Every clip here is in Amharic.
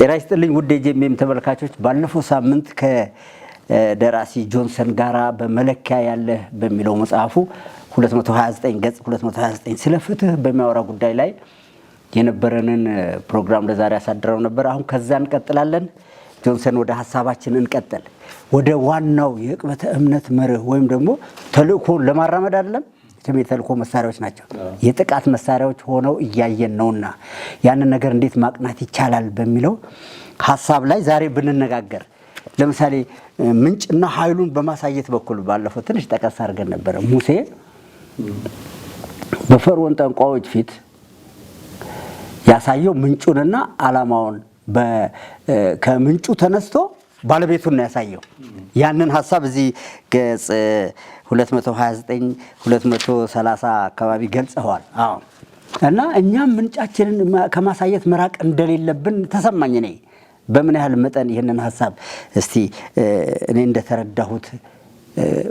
ጤና ይስጥልኝ ውድ የጄኤምኤም ተመልካቾች ባለፈው ሳምንት ከደራሲ ጆንሰን ጋራ በመለኪያ ያለ በሚለው መጽሐፉ 229 ገጽ 229 ስለ ፍትህ በሚያወራ ጉዳይ ላይ የነበረንን ፕሮግራም ለዛሬ ያሳደረው ነበር። አሁን ከዛ እንቀጥላለን። ጆንሰን ወደ ሐሳባችን እንቀጥል። ወደ ዋናው የቅበተ እምነት መርህ ወይም ደግሞ ተልእኮ ለማራመድ አይደለም የተልእኮ መሳሪያዎች ናቸው የጥቃት መሳሪያዎች ሆነው እያየን ነውና ያንን ነገር እንዴት ማቅናት ይቻላል በሚለው ሐሳብ ላይ ዛሬ ብንነጋገር ለምሳሌ ምንጭና ኃይሉን በማሳየት በኩል ባለፈው ትንሽ ተቀስ አድርገን ነበር። ሙሴ በፈርዖን ጠንቋዮች ፊት ያሳየው ምንጩንና ዓላማውን ከምንጩ ተነስቶ ባለቤቱን ነው ያሳየው። ያንን ሐሳብ እዚህ ገጽ 229 230 አካባቢ ገልጸዋል። አዎ እና እኛም ምንጫችንን ከማሳየት መራቅ እንደሌለብን ተሰማኝ። እኔ በምን ያህል መጠን ይሄንን ሐሳብ እስቲ እኔ እንደተረዳሁት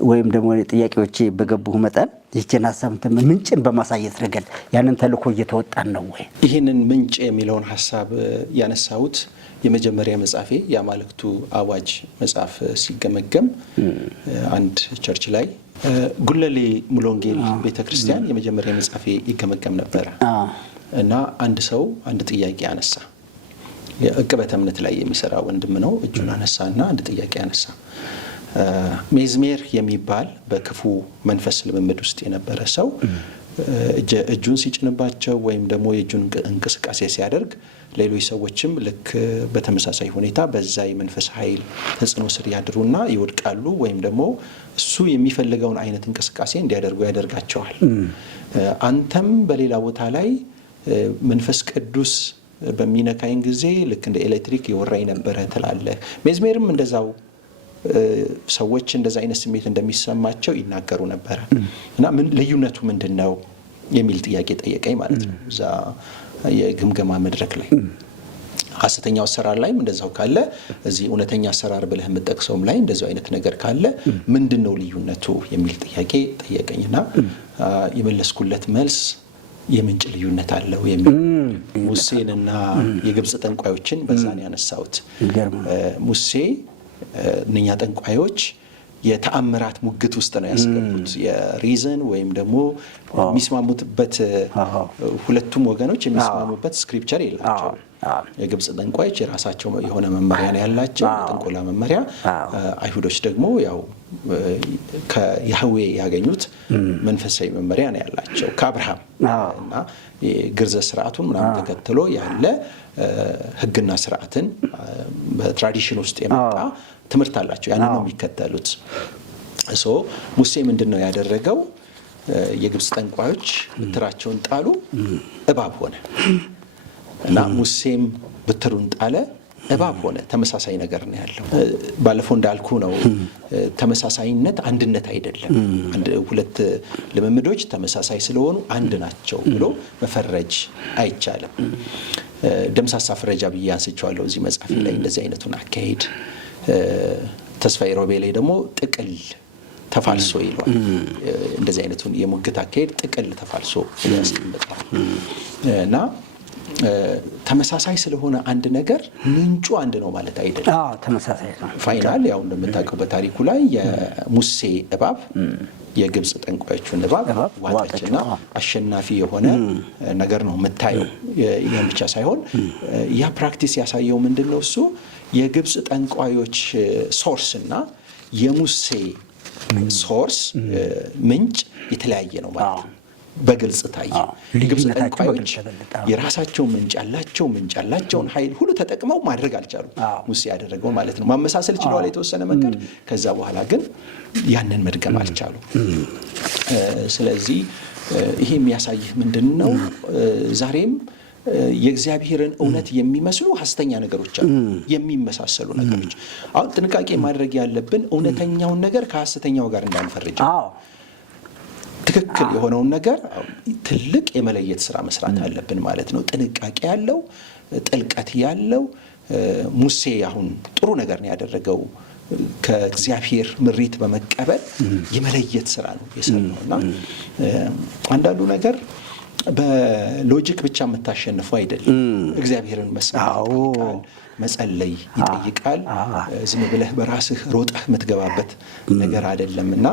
ወይም ደግሞ ጥያቄዎቼ በገቡህ መጠን ይህችን ሐሳብ ምንጭን በማሳየት ረገድ ያንን ተልእኮ እየተወጣን ነው ወይ? ይህንን ምንጭ የሚለውን ሐሳብ ያነሳሁት የመጀመሪያ መጽሐፌ የአማልክቱ አዋጅ መጽሐፍ ሲገመገም አንድ ቸርች ላይ ጉለሌ ሙሉ ወንጌል ቤተክርስቲያን የመጀመሪያ መጽሐፌ ይገመገም ነበር እና አንድ ሰው አንድ ጥያቄ አነሳ። የቅበተ እምነት ላይ የሚሰራ ወንድም ነው። እጁን አነሳና አንድ ጥያቄ አነሳ። ሜዝሜር የሚባል በክፉ መንፈስ ልምምድ ውስጥ የነበረ ሰው እጁን ሲጭንባቸው ወይም ደግሞ የእጁን እንቅስቃሴ ሲያደርግ ሌሎች ሰዎችም ልክ በተመሳሳይ ሁኔታ በዛ የመንፈስ ኃይል ተጽዕኖ ስር ያድሩና ይወድቃሉ ወይም ደግሞ እሱ የሚፈልገውን አይነት እንቅስቃሴ እንዲያደርጉ ያደርጋቸዋል። አንተም በሌላ ቦታ ላይ መንፈስ ቅዱስ በሚነካኝ ጊዜ ልክ እንደ ኤሌክትሪክ ይወራኝ ነበረ ትላለህ። ሜዝሜርም እንደዛው ሰዎች እንደዛ አይነት ስሜት እንደሚሰማቸው ይናገሩ ነበር እና ምን ልዩነቱ ምንድነው የሚል ጥያቄ ጠየቀኝ ማለት ነው። እዛ የግምገማ መድረክ ላይ ሐሰተኛው አሰራር ላይም እንደዛው ካለ እዚህ እውነተኛ አሰራር ብለህ የምትጠቅሰውም ላይ እንደዛው አይነት ነገር ካለ ምንድነው ልዩነቱ የሚል ጥያቄ ጠየቀኝና የመለስኩለት መልስ የምንጭ ልዩነት አለው የሚል ሙሴንና የግብጽ ጠንቋዮችን በዛን ያነሳሁት። ሙሴ እነኛ ጠንቋዮች የተአምራት ሙግት ውስጥ ነው ያስገቡት። የሪዝን ወይም ደግሞ የሚስማሙበት ሁለቱም ወገኖች የሚስማሙበት ስክሪፕቸር የላቸው። የግብጽ ጠንቋዮች የራሳቸው የሆነ መመሪያ ነው ያላቸው፣ ጥንቆላ መመሪያ። አይሁዶች ደግሞ ያው ከያህዌ ያገኙት መንፈሳዊ መመሪያ ነው ያላቸው ከአብርሃም እና የግርዘት ስርዓቱን ምናምን ተከትሎ ያለ ህግና ስርዓትን በትራዲሽን ውስጥ የመጣ ትምህርት አላቸው። ያንን ነው የሚከተሉት። ሙሴ ምንድነው ያደረገው? የግብጽ ጠንቋዮች በትራቸውን ጣሉ፣ እባብ ሆነ እና ሙሴም በትሩን ጣለ፣ እባብ ሆነ። ተመሳሳይ ነገር ነው ያለው። ባለፈው እንዳልኩ ነው ተመሳሳይነት አንድነት አይደለም። ሁለት ልምምዶች ተመሳሳይ ስለሆኑ አንድ ናቸው ብሎ መፈረጅ አይቻልም። ደምሳሳ ፍረጃ ብዬ አንስቼዋለሁ እዚህ መጽሐፌ ላይ እንደዚህ አይነቱን አካሄድ። ተስፋዬ ሮቤ ላይ ደግሞ ጥቅል ተፋልሶ ይሏል። እንደዚህ አይነቱን የሙግት አካሄድ ጥቅል ተፋልሶ ያስቀምጣል እና ተመሳሳይ ስለሆነ አንድ ነገር ምንጩ አንድ ነው ማለት አይደለም። ተመሳሳይ ነው። ፋይናል ያው እንደምታውቀው በታሪኩ ላይ የሙሴ እባብ የግብጽ ጠንቋዮችን እባብ ዋጠችና አሸናፊ የሆነ ነገር ነው የምታየው። ይሄን ብቻ ሳይሆን ያ ፕራክቲስ ያሳየው ምንድነው? እሱ የግብጽ ጠንቋዮች ሶርስ እና የሙሴ ሶርስ ምንጭ የተለያየ ነው ማለት ነው። በግልጽ ታየ። የግብጽ ጠንቋዮች የራሳቸው ምንጭ ያላቸውን ኃይል ሁሉ ተጠቅመው ማድረግ አልቻሉም። ሙሴ ያደረገው ማለት ነው ማመሳሰል ችለዋል የተወሰነ መንገድ። ከዛ በኋላ ግን ያንን መድገም አልቻሉም። ስለዚህ ይሄ የሚያሳይህ ምንድነው? ዛሬም የእግዚአብሔርን እውነት የሚመስሉ ሐሰተኛ ነገሮች አሉ፣ የሚመሳሰሉ ነገሮች። አሁን ጥንቃቄ ማድረግ ያለብን እውነተኛውን ነገር ከሐሰተኛው ጋር እንዳንፈርጅ። ትክክል የሆነውን ነገር ትልቅ የመለየት ስራ መስራት አለብን ማለት ነው። ጥንቃቄ ያለው ጥልቀት ያለው ሙሴ አሁን ጥሩ ነገር ነው ያደረገው። ከእግዚአብሔር ምሪት በመቀበል የመለየት ስራ ነው የሰራውና አንዳንዱ ነገር በሎጂክ ብቻ የምታሸንፈው አይደለም። እግዚአብሔርን መስማት መጸለይ ይጠይቃል። ዝም ብለህ በራስህ ሮጠህ የምትገባበት ነገር አይደለምና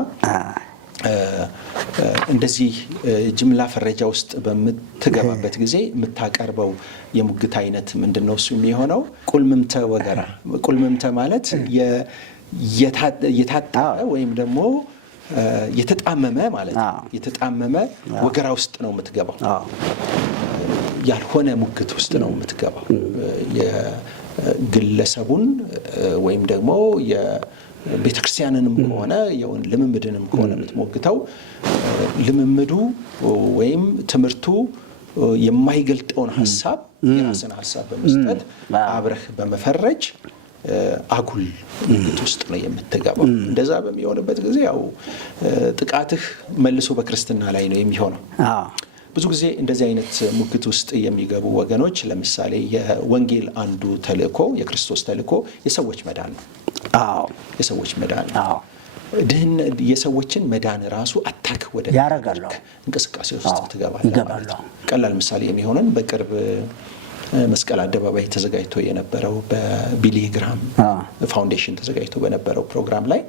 እንደዚህ ጅምላ ፈረጃ ውስጥ በምትገባበት ጊዜ የምታቀርበው የሙግት አይነት ምንድነው? እሱ የሚሆነው ቁልምምተ ወገራ። ቁልምምተ ማለት የታጠረ ወይም ደግሞ የተጣመመ ማለት ነው። የተጣመመ ወገራ ውስጥ ነው የምትገባው። ያልሆነ ሙግት ውስጥ ነው የምትገባው። የግለሰቡን ወይም ደግሞ ቤተክርስቲያንንም ከሆነ ልምምድንም ከሆነ የምትሞግተው ልምምዱ ወይም ትምህርቱ የማይገልጠውን ሐሳብ የራስን ሐሳብ በመስጠት አብረህ በመፈረጅ አጉል ሙግት ውስጥ ነው የምትገባው። እንደዛ በሚሆንበት ጊዜ ያው ጥቃትህ መልሶ በክርስትና ላይ ነው የሚሆነው። ብዙ ጊዜ እንደዚህ አይነት ሙግት ውስጥ የሚገቡ ወገኖች ለምሳሌ የወንጌል አንዱ ተልእኮ የክርስቶስ ተልእኮ የሰዎች መዳን ነው። የሰዎች መዳን ነው። የሰዎችን መዳን ራሱ አታክ ወደ ያረጋሉ እንቅስቃሴ ውስጥ ትገባለህ። ቀላል ምሳሌ የሚሆነን በቅርብ መስቀል አደባባይ ተዘጋጅቶ የነበረው በቢሊ ግራም ፋውንዴሽን ተዘጋጅቶ በነበረው ፕሮግራም ላይ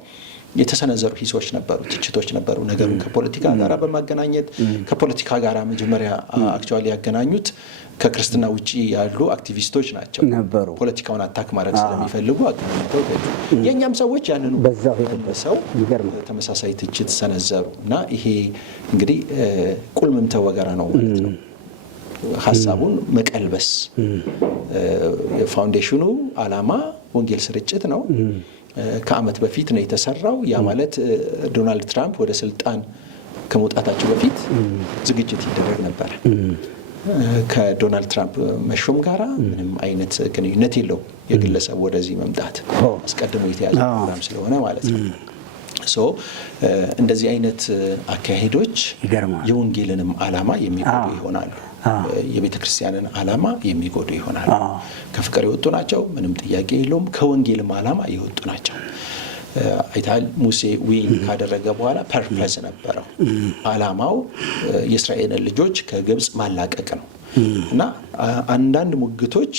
የተሰነዘሩ ሂሶች ነበሩ፣ ትችቶች ነበሩ። ነገሩን ከፖለቲካ ጋር በማገናኘት ከፖለቲካ ጋር መጀመሪያ አክቹዋሊ ያገናኙት ከክርስትና ውጪ ያሉ አክቲቪስቶች ናቸው ነበሩ። ፖለቲካውን አታክ ማድረግ ስለሚፈልጉ አገናኝተው የኛም ሰዎች ያንኑ በዛው ተመሳሳይ ትችት ሰነዘሩ እና ይሄ እንግዲህ ቁልምምተ ወገራ ነው ማለት ነው። ሐሳቡን መቀልበስ የፋውንዴሽኑ ዓላማ ወንጌል ስርጭት ነው። ከዓመት በፊት ነው የተሰራው። ያ ማለት ዶናልድ ትራምፕ ወደ ስልጣን ከመውጣታቸው በፊት ዝግጅት ይደረግ ነበር። ከዶናልድ ትራምፕ መሾም ጋራ ምንም አይነት ግንኙነት የለውም የግለሰብ ወደዚህ መምጣት፣ አስቀድሞ የተያዘ ፕሮግራም ስለሆነ ማለት ነው። እንደዚህ አይነት አካሄዶች የወንጌልንም ዓላማ የሚጎዱ ይሆናሉ። የቤተ ክርስቲያንን ዓላማ የሚጎዱ ይሆናሉ። ከፍቅር የወጡ ናቸው፣ ምንም ጥያቄ የለውም። ከወንጌልም ዓላማ የወጡ ናቸው። አይታል ሙሴ ዊል ካደረገ በኋላ ፐርፐስ ነበረው። ዓላማው የእስራኤልን ልጆች ከግብፅ ማላቀቅ ነው እና አንዳንድ ሙግቶች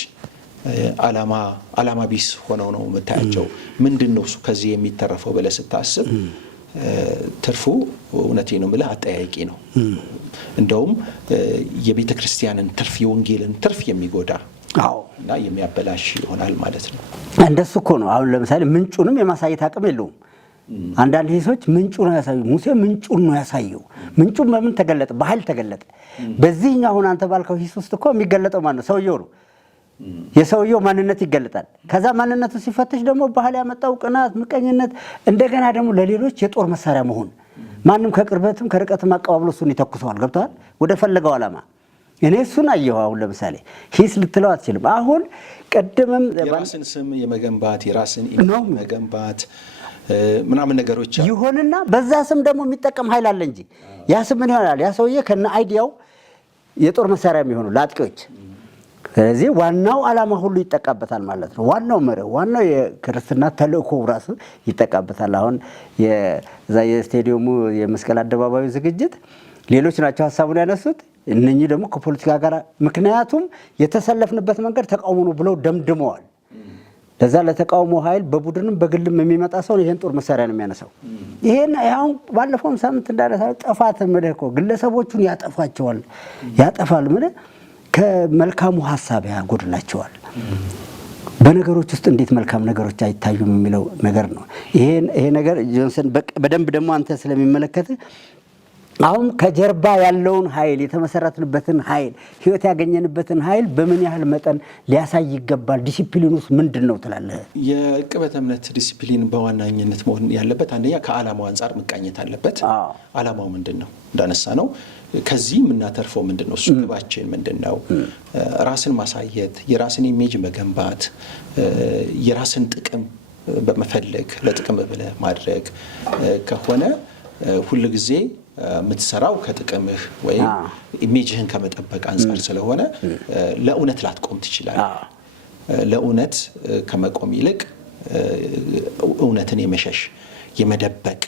ዓላማ ቢስ ሆነው ነው የምታያቸው። ምንድን ነው ከዚህ የሚተረፈው ብለህ ስታስብ ትርፉ እውነቴ ነው ብለህ አጠያቂ ነው። እንደውም የቤተ ክርስቲያንን ትርፍ የወንጌልን ትርፍ የሚጎዳ እና የሚያበላሽ ይሆናል ማለት ነው። እንደሱ እኮ ነው። አሁን ለምሳሌ ምንጩንም የማሳየት አቅም የለውም። አንዳንድ ሂሶች ምንጩን ነው ያሳዩ። ሙሴ ምንጩን ነው ያሳየው። ምንጩን በምን ተገለጠ? በኃይል ተገለጠ። በዚህኛው አሁን አንተ ባልከው ሂስ ውስጥ እኮ የሚገለጠው ማን ነው? ሰውየው ነው። የሰውየው ማንነት ይገለጣል። ከዛ ማንነቱ ሲፈተሽ ደግሞ ባህል ያመጣው ቅናት፣ ምቀኝነት፣ እንደገና ደግሞ ለሌሎች የጦር መሳሪያ መሆን። ማንም ከቅርበትም ከርቀትም አቀባብሎ እሱን ይተኩሰዋል። ገብተዋል ወደ ፈለገው ዓላማ። እኔ እሱን አየሁ። አሁን ለምሳሌ ሂስ ልትለው አትችልም። አሁን ቀደምም የራስን ስም የመገንባት የራስን መገንባት ምናምን ነገሮች ይሆንና በዛ ስም ደግሞ የሚጠቀም ኃይል አለ እንጂ ያ ስም ምን ይሆናል? ያ ሰውዬ ከነ አይዲያው የጦር መሳሪያ የሚሆነው ለአጥቂዎች። ስለዚህ ዋናው ዓላማ ሁሉ ይጠቃበታል ማለት ነው። ዋናው መርህ፣ ዋናው የክርስትና ተልእኮ ራሱ ይጠቃበታል። አሁን የዛ የስቴዲየሙ የመስቀል አደባባዩ ዝግጅት ሌሎች ናቸው ሀሳቡን ያነሱት። እነኚህ ደግሞ ከፖለቲካ ጋር ምክንያቱም የተሰለፍንበት መንገድ ተቃውሞ ነው ብለው ደምድመዋል። ለዛ ለተቃውሞ ኃይል በቡድንም በግልም የሚመጣ ሰው ይሄን ጦር መሳሪያ ነው የሚያነሳው። ይሄን አሁን ባለፈውም ሳምንት እንዳነሳ ጥፋት ምልህ እኮ ግለሰቦቹን ያጠፋል ምልህ ከመልካሙ ሐሳብ ያጎድላቸዋል። በነገሮች ውስጥ እንዴት መልካም ነገሮች አይታዩም የሚለው ነገር ነው። ይሄ ነገር ጆንሰን በደንብ ደግሞ አንተ ስለሚመለከት አሁን ከጀርባ ያለውን ኃይል የተመሰረትንበትን ኃይል ህይወት ያገኘንበትን ኃይል በምን ያህል መጠን ሊያሳይ ይገባል? ዲሲፕሊኑስ ምንድን ነው ትላለህ? የዕቅበተ እምነት ዲሲፕሊን በዋናኝነት መሆን ያለበት አንደኛ ከዓላማው አንጻር መቃኘት አለበት። ዓላማው ምንድን ነው? እንዳነሳ ነው ከዚህ የምናተርፈው ምንድን ነው? እሱ ግባችን ምንድን ነው? ራስን ማሳየት፣ የራስን ኢሜጅ መገንባት፣ የራስን ጥቅም በመፈለግ ለጥቅም ብለህ ማድረግ ከሆነ ሁል ጊዜ የምትሰራው ከጥቅምህ ወይም ኢሜጅህን ከመጠበቅ አንጻር ስለሆነ ለእውነት ላትቆም ትችላለህ። ለእውነት ከመቆም ይልቅ እውነትን የመሸሽ የመደበቅ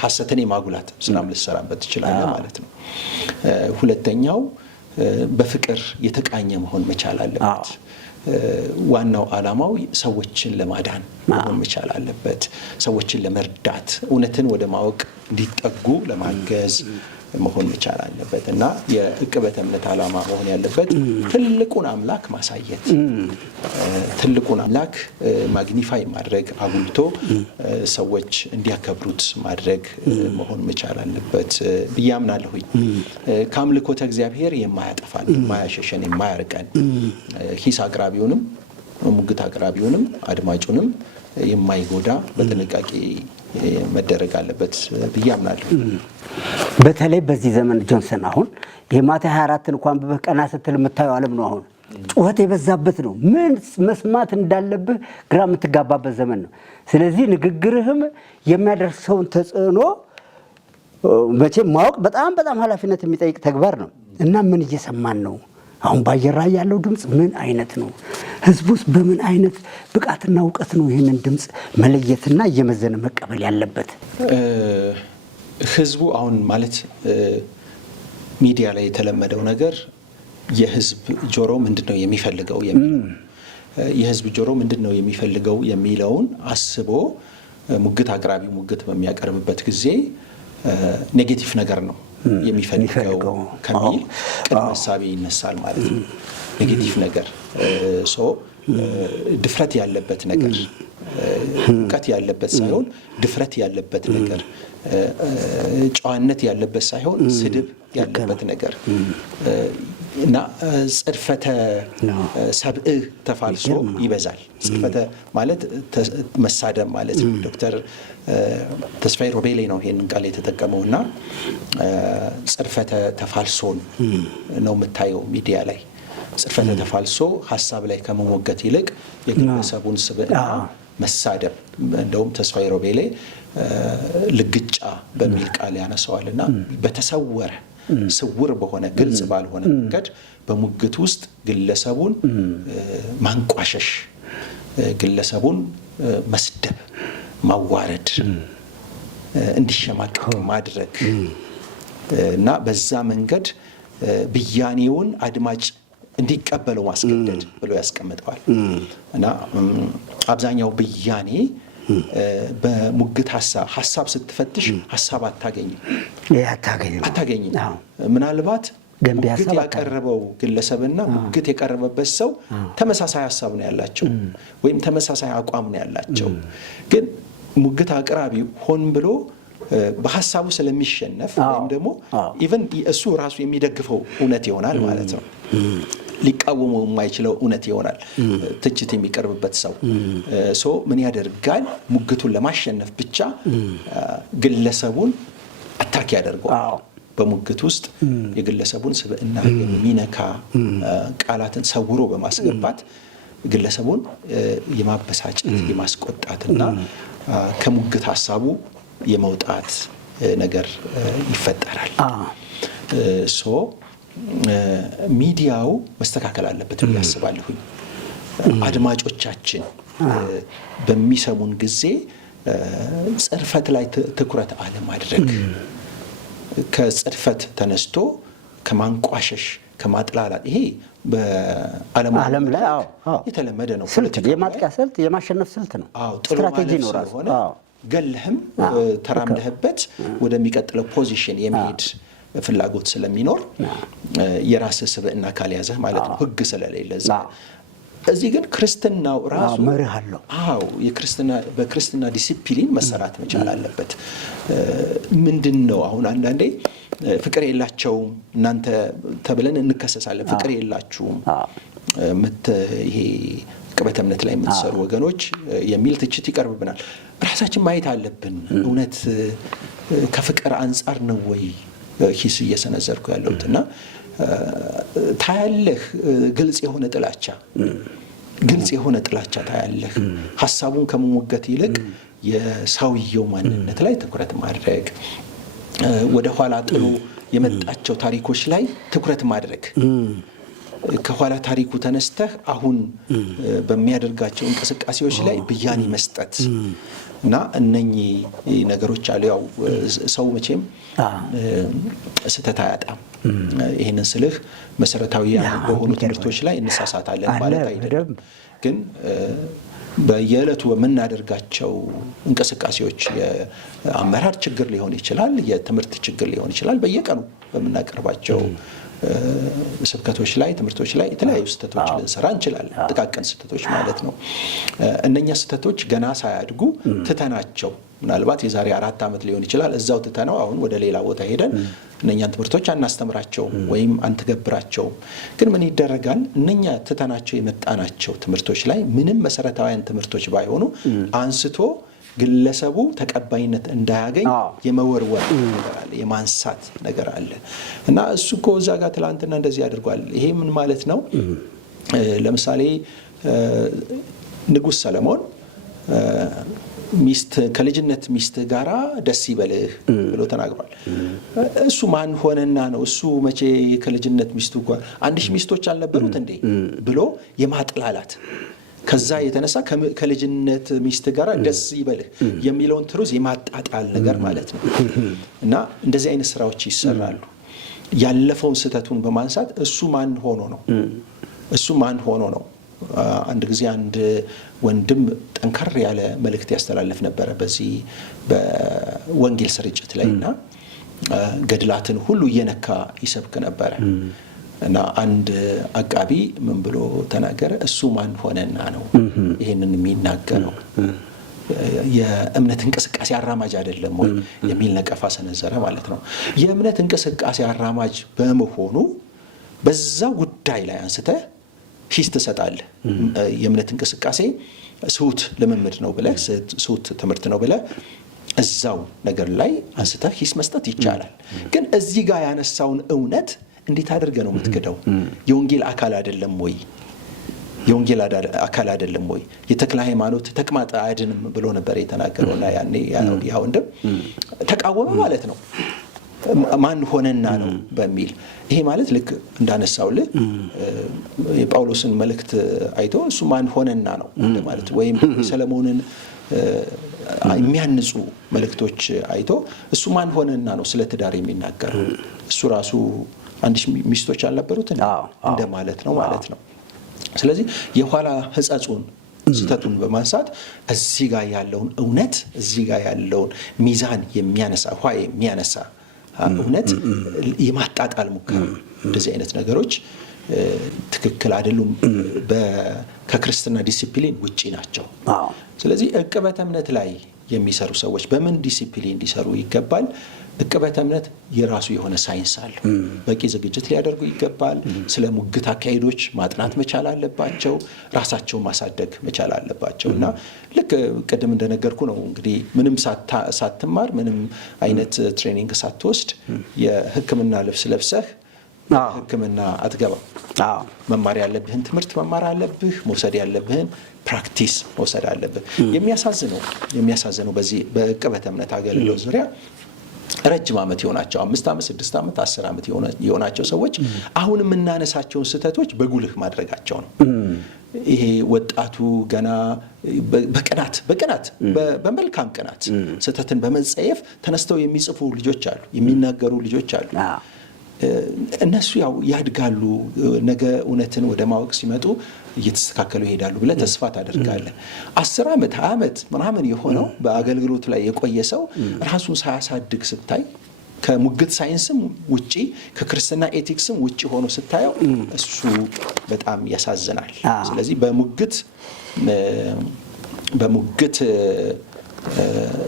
ሐሰትን የማጉላት ስራም ልትሰራበት ትችላለህ ማለት ነው። ሁለተኛው በፍቅር የተቃኘ መሆን መቻል አለበት። ዋናው ዓላማው ሰዎችን ለማዳን መሆን መቻል አለበት። ሰዎችን ለመርዳት እውነትን ወደ ማወቅ እንዲጠጉ ለማገዝ መሆን መቻል አለበት እና የዕቅበተ እምነት ዓላማ መሆን ያለበት ትልቁን አምላክ ማሳየት፣ ትልቁን አምላክ ማግኒፋይ ማድረግ፣ አጉልቶ ሰዎች እንዲያከብሩት ማድረግ መሆን መቻል አለበት ብዬ አምናለሁኝ። ከአምልኮተ እግዚአብሔር የማያጠፋን፣ የማያሸሸን፣ የማያርቀን ሂስ አቅራቢውንም ሙግት አቅራቢውንም አድማጩንም የማይጎዳ በጥንቃቄ መደረግ አለበት ብዬ አምናለሁ። በተለይ በዚህ ዘመን ጆንሰን አሁን የማቴዎስ 24 እንኳን በበህ ቀና ስትል የምታየው ዓለም ነው። አሁን ጩኸት የበዛበት ነው። ምን መስማት እንዳለብህ ግራ የምትጋባበት ዘመን ነው። ስለዚህ ንግግርህም የሚያደርሰውን ተጽዕኖ መቼም ማወቅ በጣም በጣም ኃላፊነት የሚጠይቅ ተግባር ነው እና ምን እየሰማን ነው? አሁን በአየር ላይ ያለው ድምፅ ምን አይነት ነው? ህዝቡስ በምን አይነት ብቃትና እውቀት ነው ይህንን ድምፅ መለየትና እየመዘነ መቀበል ያለበት? ህዝቡ አሁን ማለት ሚዲያ ላይ የተለመደው ነገር የህዝብ ጆሮ ምንድነው የሚፈልገው የህዝብ ጆሮ ምንድነው የሚፈልገው የሚለውን አስቦ ሙግት አቅራቢ ሙግት በሚያቀርብበት ጊዜ ኔጌቲቭ ነገር ነው የሚፈልገው ከሚል ቅድመ ሐሳብ ይነሳል ማለት ነው። ኔጌቲቭ ነገር ድፍረት ያለበት ነገር፣ እውቀት ያለበት ሳይሆን ድፍረት ያለበት ነገር፣ ጨዋነት ያለበት ሳይሆን ስድብ ያለበት ነገር እና ጽድፈተ ሰብእ ተፋልሶ ይበዛል። ጽድፈተ ማለት መሳደብ ማለት ነው። ዶክተር ተስፋዬ ሮቤሌ ነው ይሄንን ቃል የተጠቀመውና ጽድፈተ ተፋልሶን ነው የምታየው ሚዲያ ላይ። ጽድፈተ ተፋልሶ ሐሳብ ላይ ከመሞገት ይልቅ የግለሰቡን ስብዕና መሳደብ፣ እንደውም ተስፋዬ ሮቤሌ ልግጫ በሚል ቃል ያነሳዋልና በተሰወረ ስውር በሆነ ግልጽ ባልሆነ መንገድ በሙግት ውስጥ ግለሰቡን ማንቋሸሽ፣ ግለሰቡን መስደብ፣ ማዋረድ፣ እንዲሸማቀቅ ማድረግ እና በዛ መንገድ ብያኔውን አድማጭ እንዲቀበለው ማስገደድ ብሎ ያስቀምጠዋል እና አብዛኛው ብያኔ በሙግት ሐሳብ ስትፈትሽ ሐሳብ አታገኝም። ምናልባት ሙግት ያቀረበው ግለሰብና ሙግት የቀረበበት ሰው ተመሳሳይ ሐሳብ ነው ያላቸው ወይም ተመሳሳይ አቋም ነው ያላቸው። ግን ሙግት አቅራቢው ሆን ብሎ በሐሳቡ ስለሚሸነፍ ወይም ደግሞ ኢቭን እሱ ራሱ የሚደግፈው እውነት ይሆናል ማለት ነው፣ ሊቃወመው የማይችለው እውነት ይሆናል ትችት የሚቀርብበት ሰው ምን ያደርጋል? ሙግቱን ለማሸነፍ ብቻ ግለሰቡን አታክ ያደርገዋል። በሙግት ውስጥ የግለሰቡን ስብዕና የሚነካ ቃላትን ሰውሮ በማስገባት ግለሰቡን የማበሳጨት የማስቆጣትና ከሙግት ሐሳቡ የመውጣት ነገር ይፈጠራል። ሚዲያው መስተካከል አለበት ብዬ አስባለሁኝ። አድማጮቻችን በሚሰሙን ጊዜ ጽድፈት ላይ ትኩረት አለማድረግ፣ ከጽድፈት ተነስቶ ከማንቋሸሽ ከማጥላላት፣ ይሄ በዓለም ላይ የተለመደ ነው። የማጥቂያ ስልት፣ የማሸነፍ ስልት ነው። ስትራቴጂ ነው ራሱ። ገለህም ተራምደህበት ወደሚቀጥለው ፖዚሽን የሚሄድ ፍላጎት ስለሚኖር የራስህ ስብዕና ካልያዘህ ማለት ነው፣ ህግ ስለሌለ እዚህ ግን ክርስትናው ራሱ መርህ አለው። በክርስትና ዲሲፕሊን መሰራት መቻል አለበት። ምንድነው አሁን አንዳንዴ ፍቅር የላቸውም እናንተ ተብለን እንከሰሳለን። ፍቅር የላችሁም ይሄ ዕቅበተ እምነት ላይ የምትሰሩ ወገኖች የሚል ትችት ይቀርብብናል። ራሳችን ማየት አለብን። እውነት ከፍቅር አንጻር ነው ወይ ሂስ እየሰነዘርኩ ያለሁት? እና ታያለህ ግልጽ የሆነ ጥላቻ ታያለህ። ሐሳቡን ከመሞገት ይልቅ የሰውየው ማንነት ላይ ትኩረት ማድረግ፣ ወደ ኋላ ጥሎ የመጣቸው ታሪኮች ላይ ትኩረት ማድረግ ከኋላ ታሪኩ ተነስተህ አሁን በሚያደርጋቸው እንቅስቃሴዎች ላይ ብያኔ መስጠት እና እነኚህ ነገሮች አሉ። ያው ሰው መቼም ስህተት አያጣም። ይህንን ስልህ መሰረታዊ በሆኑ ትምህርቶች ላይ እንሳሳታለን ማለት አይደለም። ግን በየዕለቱ በምናደርጋቸው እንቅስቃሴዎች የአመራር ችግር ሊሆን ይችላል፣ የትምህርት ችግር ሊሆን ይችላል። በየቀኑ በምናቀርባቸው ስብከቶች ላይ ትምህርቶች ላይ የተለያዩ ስህተቶች ልንሰራ እንችላለን። ጥቃቅን ስህተቶች ማለት ነው። እነኛ ስህተቶች ገና ሳያድጉ ትተናቸው ምናልባት የዛሬ 4 ዓመት ሊሆን ይችላል እዛው ትተነው አሁን ወደ ሌላ ቦታ ሄደን እነኛን ትምህርቶች አናስተምራቸውም ወይም አንተገብራቸውም። ግን ምን ይደረጋል? እነኛ ትተናቸው የመጣናቸው ትምህርቶች ላይ ምንም መሰረታዊያን ትምህርቶች ባይሆኑ አንስቶ ግለሰቡ ተቀባይነት እንዳያገኝ የመወርወር ነገር አለ፣ የማንሳት ነገር አለ እና እሱ እኮ እዛ ጋር ትላንትና እንደዚህ አድርጓል። ይሄ ምን ማለት ነው? ለምሳሌ ንጉሥ ሰለሞን ከልጅነት ሚስት ጋራ ደስ ይበልህ ብሎ ተናግሯል። እሱ ማን ሆነና ነው? እሱ መቼ ከልጅነት ሚስቱ ጋር 1000 ሚስቶች አልነበሩት እንዴ ብሎ የማጥላላት ከዛ የተነሳ ከልጅነት ሚስት ጋር ደስ ይበልህ የሚለውን ትሩዝ የማጣጣል ነገር ማለት ነው። እና እንደዚህ አይነት ስራዎች ይሰራሉ። ያለፈውን ስህተቱን በማንሳት እሱ ማን ሆኖ ነው? አንድ ጊዜ አንድ ወንድም ጠንከር ያለ መልእክት ያስተላልፍ ነበረ በዚህ በወንጌል ስርጭት ላይ እና ገድላትን ሁሉ እየነካ ይሰብክ ነበረ እና አንድ አቃቢ ምን ብሎ ተናገረ? እሱ ማን ሆነና ነው ይሄንን የሚናገረው? የእምነት እንቅስቃሴ አራማጅ አይደለም ወይ የሚል ነቀፋ ሰነዘረ ማለት ነው። የእምነት እንቅስቃሴ አራማጅ በመሆኑ በዛ ጉዳይ ላይ አንስተህ ሂስ ትሰጣለህ። የእምነት እንቅስቃሴ ስሁት ልምምድ ነው ብለህ ስሁት ትምህርት ነው ብለህ እዛው ነገር ላይ አንስተህ ሂስ መስጠት ይቻላል። ግን እዚህ ጋር ያነሳውን እውነት እንዴት አድርገህ ነው የምትክደው? የወንጌል አካል አይደለም ወይ? የወንጌል አካል አይደለም ወይ? የተክለ ሃይማኖት ተቅማጥ አያድንም ብሎ ነበር የተናገረውና ያኔ ያ ወንድም ተቃወመ ማለት ነው። ማን ሆነና ነው በሚል ይሄ ማለት ልክ እንዳነሳውልህ የጳውሎስን መልእክት አይቶ እሱ ማን ሆነና ነው ማለት ወይም ሰለሞንን የሚያንጹ መልእክቶች አይቶ እሱ ማን ሆነና ነው ስለ ትዳር የሚናገረው? እሱ ራሱ 1000 ሚስቶች አልነበሩት እንደማለት ነው ማለት ነው። ስለዚህ የኋላ ሕጸጹን ስህተቱን በማንሳት እዚህ ጋር ያለውን እውነት እዚህ ጋር ያለውን ሚዛን የሚያነሳ ውሃ የሚያነሳ እውነት የማጣጣል ሙከራ እንደዚህ አይነት ነገሮች ትክክል አይደሉም። ከክርስትና ዲሲፕሊን ውጪ ናቸው። ስለዚህ ዕቅበተ እምነት ላይ የሚሰሩ ሰዎች በምን ዲሲፕሊን እንዲሰሩ ይገባል? ዕቅበተ እምነት የራሱ የሆነ ሳይንስ አለው። በቂ ዝግጅት ሊያደርጉ ይገባል። ስለ ሙግት አካሄዶች ማጥናት መቻል አለባቸው። ራሳቸውን ማሳደግ መቻል አለባቸው እና ልክ ቅድም እንደነገርኩ ነው እንግዲህ ምንም ሳትማር ምንም አይነት ትሬኒንግ ሳትወስድ የሕክምና ልብስ ለብሰህ ሕክምና አትገባም። መማር ያለብህን ትምህርት መማር አለብህ። መውሰድ ያለብህን ፕራክቲስ መውሰድ አለብህ። የሚያሳዝነው በዚህ በዕቅበተ እምነት አገልግሎት ዙሪያ ረጅም ዓመት የሆናቸው 5 ዓመት 6 ዓመት 10 ዓመት የሆናቸው ሰዎች አሁን የምናነሳቸውን ስህተቶች በጉልህ ማድረጋቸው ነው። ይሄ ወጣቱ ገና በቅናት በመልካም ቅናት ስህተትን በመጸየፍ ተነስተው የሚጽፉ ልጆች አሉ፣ የሚናገሩ ልጆች አሉ። እነሱ ያው ያድጋሉ። ነገ እውነትን ወደ ማወቅ ሲመጡ እየተስተካከሉ ይሄዳሉ ብለህ ተስፋ ታደርጋለህ። 10 ዓመት 20 ዓመት ምናምን የሆነው በአገልግሎቱ ላይ የቆየ ሰው ራሱን ሳያሳድግ ስታይ ከሙግት ሳይንስም ውጪ ከክርስትና ኤቲክስም ውጪ ሆኖ ስታየው እሱ በጣም ያሳዝናል። ስለዚህ በሙግት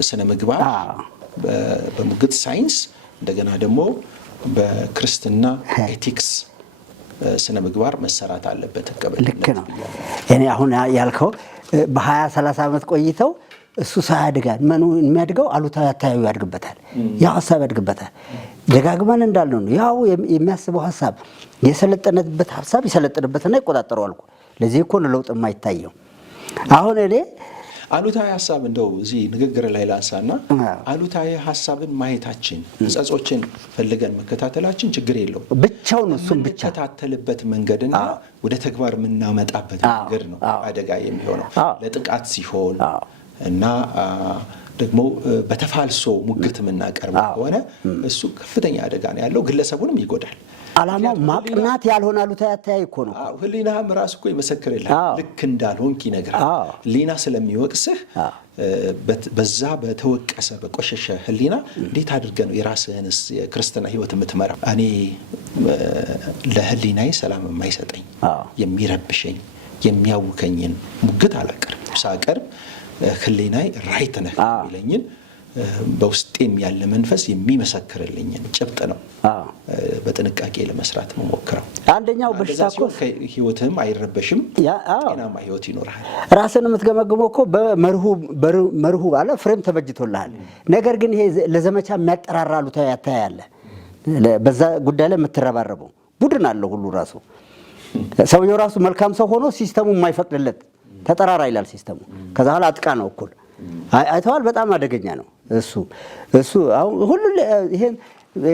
ስነ ምግባር በሙግት ሳይንስ እንደገና ደግሞ በክርስትና ኤቲክስ ስነ ምግባር መሰራት አለበት። ልክ ነው። እኔ አሁን ያልከው በ20-30 ዓመት ቆይተው እሱ ሳያድጋል ምኑ የሚያድገው አሉታዊ አታያዩ ያድግበታል፣ ያው ሐሳብ ያድግበታል። ደጋግመን እንዳልነው ነው ያው የሚያስበው ሐሳብ የሰለጠነበት ሐሳብ ይሰለጥንበትና ይቆጣጠረዋል። ለዚህ እኮ ነው ለውጥ የማይታየው። አሁን እኔ አሉታዊ ሀሳብ እንደው እዚህ ንግግር ላይ ላንሳና አሉታዊ ሀሳብን ማየታችን ሕጸጾችን ፈልገን መከታተላችን ችግር የለው ብቻውን እሱም ብቻ ተከታተልበት መንገድና ወደ ተግባር የምናመጣበት መንገድ ነው አደጋ የሚሆነው ለጥቃት ሲሆን እና ደግሞ በተፋልሶ ሙግት የምናቀርብ ከሆነ እሱ ከፍተኛ አደጋ ነው ያለው፣ ግለሰቡንም ይጎዳል። ዓላማው ማቅናት ያልሆነ አሉታዊ አተያይ እኮ ነው። ህሊናህም ራሱ እኮ ይመሰክርልሃል ልክ እንዳልሆንክ ይነግራል። ህሊና ስለሚወቅስህ በዛ በተወቀሰ በቆሸሸ ህሊና እንዴት አድርገህ ነው የራስህንስ የክርስትና ህይወት የምትመራው? እኔ ለህሊናዬ ሰላም የማይሰጠኝ የሚረብሸኝ የሚያውከኝን ሙግት አላቀርብ። ሳቀርብ ህሊናዬ ራይት ነህ የሚለኝን በውስጤም ያለ መንፈስ የሚመሰክርልኝን ጭብጥ ነው በጥንቃቄ ለመስራት መሞክረው። አንደኛው በሽታ እኮ ህይወትህም አይረበሽም፣ ጤናማ ህይወት ይኖርሃል። ራስን የምትገመግመው እኮ በመርሁ ባለ ፍሬም ተበጅቶልሃል። ነገር ግን ይሄ ለዘመቻ የሚያጠራራ አሉታዊ አተያይ አለ። በዛ ጉዳይ ላይ የምትረባረበው ቡድን አለው ሁሉ ራሱ ሰውየው ራሱ መልካም ሰው ሆኖ ሲስተሙ የማይፈቅድለት ተጠራራ ይላል ሲስተሙ። ከዛ በኋላ አጥቃ ነው እኩል አይተዋል። በጣም አደገኛ ነው እሱ አሁን ሁሉ ይሄን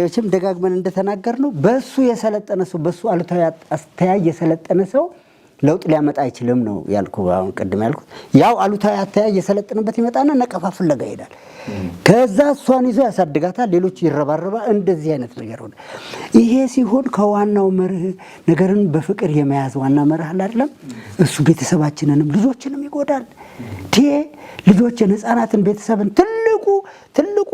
እቺም ደጋግመን እንደተናገር ነው በሱ የሰለጠነ ሰው በሱ አሉታዊ አስተያይ የሰለጠነ ሰው ለውጥ ሊያመጣ አይችልም ነው ያልኩ። አሁን ቀድም ያልኩት ያው አሉታዊ አስተያይ የሰለጠነበት ይመጣና ነቀፋ ፍለጋ ይሄዳል። ከዛ እሷን ይዞ ያሳድጋታል፣ ሌሎች ይረባረባል። እንደዚህ አይነት ነገር ሆነ። ይሄ ሲሆን ከዋናው መርህ ነገርን በፍቅር የመያዝ ዋና መርህ አይደለም እሱ ቤተሰባችንንም ልጆችንም ይጎዳል። ልጆችን ህፃናትን ቤተሰብን ትልቁ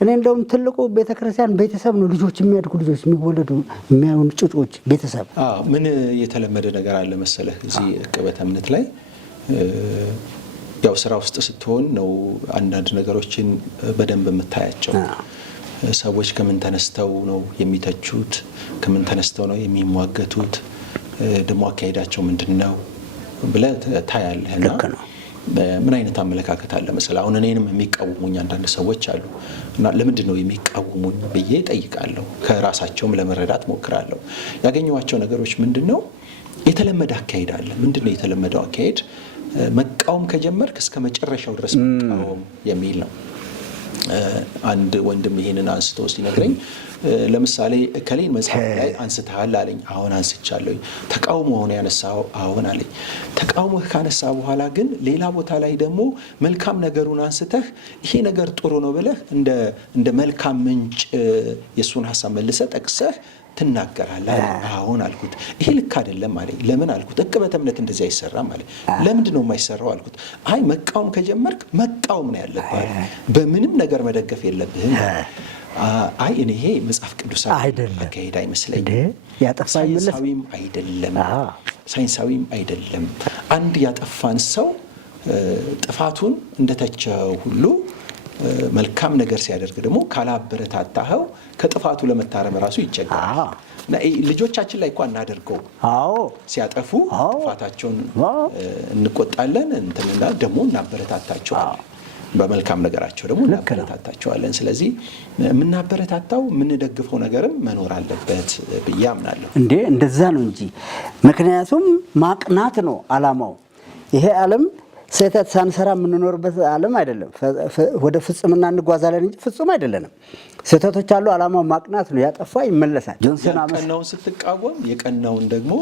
እኔ እንደውም ትልቁ ቤተክርስቲያን ቤተሰብ ነው። ልጆች የሚያድጉ ልጆች የሚወለዱ የሚያዩን ጭጮች ቤተሰብ። ምን የተለመደ ነገር አለ መሰለህ እዚህ ዕቅበተ እምነት ላይ ያው ስራ ውስጥ ስትሆን ነው አንዳንድ ነገሮችን በደንብ የምታያቸው። ሰዎች ከምን ተነስተው ነው የሚተቹት፣ ከምን ተነስተው ነው የሚሟገቱት፣ ደግሞ አካሄዳቸው ምንድነው ብለህ ታያለህና ምን አይነት አመለካከት አለ መሰለህ። አሁን እኔንም የሚቃወሙኝ አንዳንድ ሰዎች አሉ እና ለምንድን ነው የሚቃወሙኝ ብዬ ጠይቃለሁ። ከራሳቸውም ለመረዳት ሞክራለሁ። ያገኘኋቸው ነገሮች ምንድነው? የተለመደ አካሄድ አለ። ምንድነው የተለመደው አካሄድ? መቃወም ከጀመርክ እስከ መጨረሻው ድረስ መቃወም የሚል ነው። አንድ ወንድም ይሄንን አንስቶ ሲነግረኝ ለምሳሌ እከሌን መጽሐፍ ላይ አንስተሃል አለኝ። አሁን አንስቻለሁ። ተቃውሞ ሆነ ያነሳው አሁን አለኝ። ተቃውሞህ ካነሳ በኋላ ግን ሌላ ቦታ ላይ ደግሞ መልካም ነገሩን አንስተህ ይሄ ነገር ጥሩ ነው ብለህ እንደ መልካም ምንጭ የሱን ሐሳብ መልሰህ ጠቅሰህ ትናገራለህ። አሁን አልኩት ይሄ ልክ አይደለም አለኝ። ለምን አልኩት ዕቅበተ እምነት እንደዚህ አይሰራም አለኝ። ለምንድን ነው የማይሰራው አልኩት። አይ መቃወም ከጀመርክ መቃወም ነው ያለብህ፣ በምንም ነገር መደገፍ የለብህም። አይ እኔ ይሄ መጽሐፍ ቅዱሳዊ አካሄድ አይመስለኝም፣ ሳይንሳዊም አይደለም። አንድ ያጠፋን ሰው ጥፋቱን እንደተቸው ሁሉ መልካም ነገር ሲያደርግ ደግሞ ካላበረታታኸው ከጥፋቱ ለመታረም ራሱ ይቸገራል። ልጆቻችን ላይ እንኳን እናደርገው ሲያጠፉ ጥፋታቸውን እንቆጣለን፣ እንትንና ደግሞ እናበረታታቸዋለን። በመልካም ነገራቸው ደግሞ እናበረታታቸዋለን። ስለዚህ የምናበረታታው የምንደግፈው ነገርም መኖር አለበት ብዬ አምናለሁ። እንደዛ ነው እንጂ ምክንያቱም ማቅናት ነው ዓላማው። ይሄ ዓለም ስህተት ሳንሰራ የምንኖርበት ዓለም አይደለም። ወደ ፍጽምና እንጓዛለን እንጂ ፍጹም አይደለንም። ስህተቶች አሉ። ዓላማው ማቅናት ነው። ያጠፋ ይመለሳል። ጆንሰን ቀናውን ስትቃወም የቀናውን ደግሞ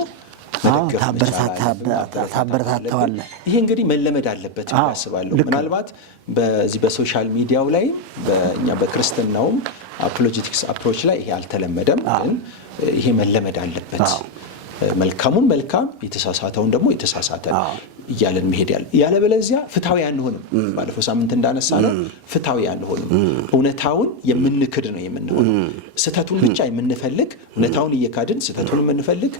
ታበረታታዋለህ። ይሄ እንግዲህ መለመድ አለበት ያስባለሁ። ምናልባት በዚህ በሶሻል ሚዲያው ላይ በእኛ በክርስትናውም አፖሎጂቲክስ አፕሮች ላይ ይሄ አልተለመደም፣ ግን ይሄ መለመድ አለበት። መልካሙን መልካም የተሳሳተውን ደግሞ የተሳሳተ እያለን መሄድ ያለበለዚያ ፍትሃዊ አንሆንም። ባለፈው ሳምንት እንዳነሳ ነው ፍትሃዊ አንሆንም። እውነታውን የምንክድ ነው የምንሆነው። ስህተቱን ብቻ የምንፈልግ፣ እውነታውን እየካድን ስህተቱን የምንፈልግ፣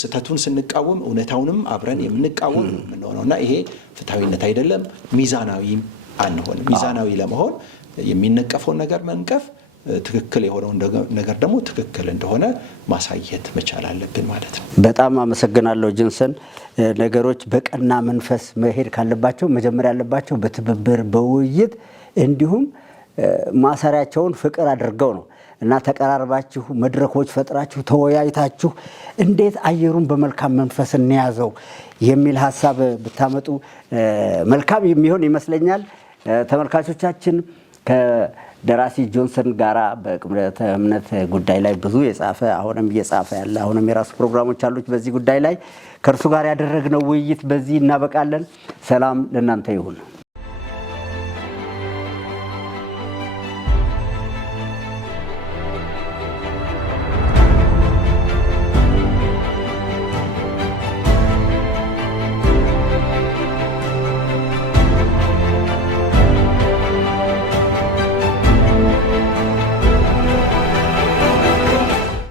ስህተቱን ስንቃወም እውነታውንም አብረን የምንቃወም ነው የምንሆነው እና ይሄ ፍትሃዊነት አይደለም። ሚዛናዊም አንሆንም። ሚዛናዊ ለመሆን የሚነቀፈውን ነገር መንቀፍ፣ ትክክል የሆነው ነገር ደግሞ ትክክል እንደሆነ ማሳየት መቻል አለብን ማለት ነው። በጣም አመሰግናለሁ ጆንሰን። ነገሮች በቀና መንፈስ መሄድ ካለባቸው መጀመሪያ ያለባቸው በትብብር በውይይት እንዲሁም ማሰሪያቸውን ፍቅር አድርገው ነው። እና ተቀራርባችሁ መድረኮች ፈጥራችሁ ተወያይታችሁ እንዴት አየሩን በመልካም መንፈስ እንያዘው የሚል ሐሳብ ብታመጡ መልካም የሚሆን ይመስለኛል። ተመልካቾቻችን ከደራሲ ጆንሰን ጋራ በቅብረተ እምነት ጉዳይ ላይ ብዙ የጻፈ አሁንም እየጻፈ ያለ አሁንም የራሱ ፕሮግራሞች አሉት በዚህ ጉዳይ ላይ ከእርሱ ጋር ያደረግነው ውይይት በዚህ እናበቃለን። ሰላም ለእናንተ ይሁን።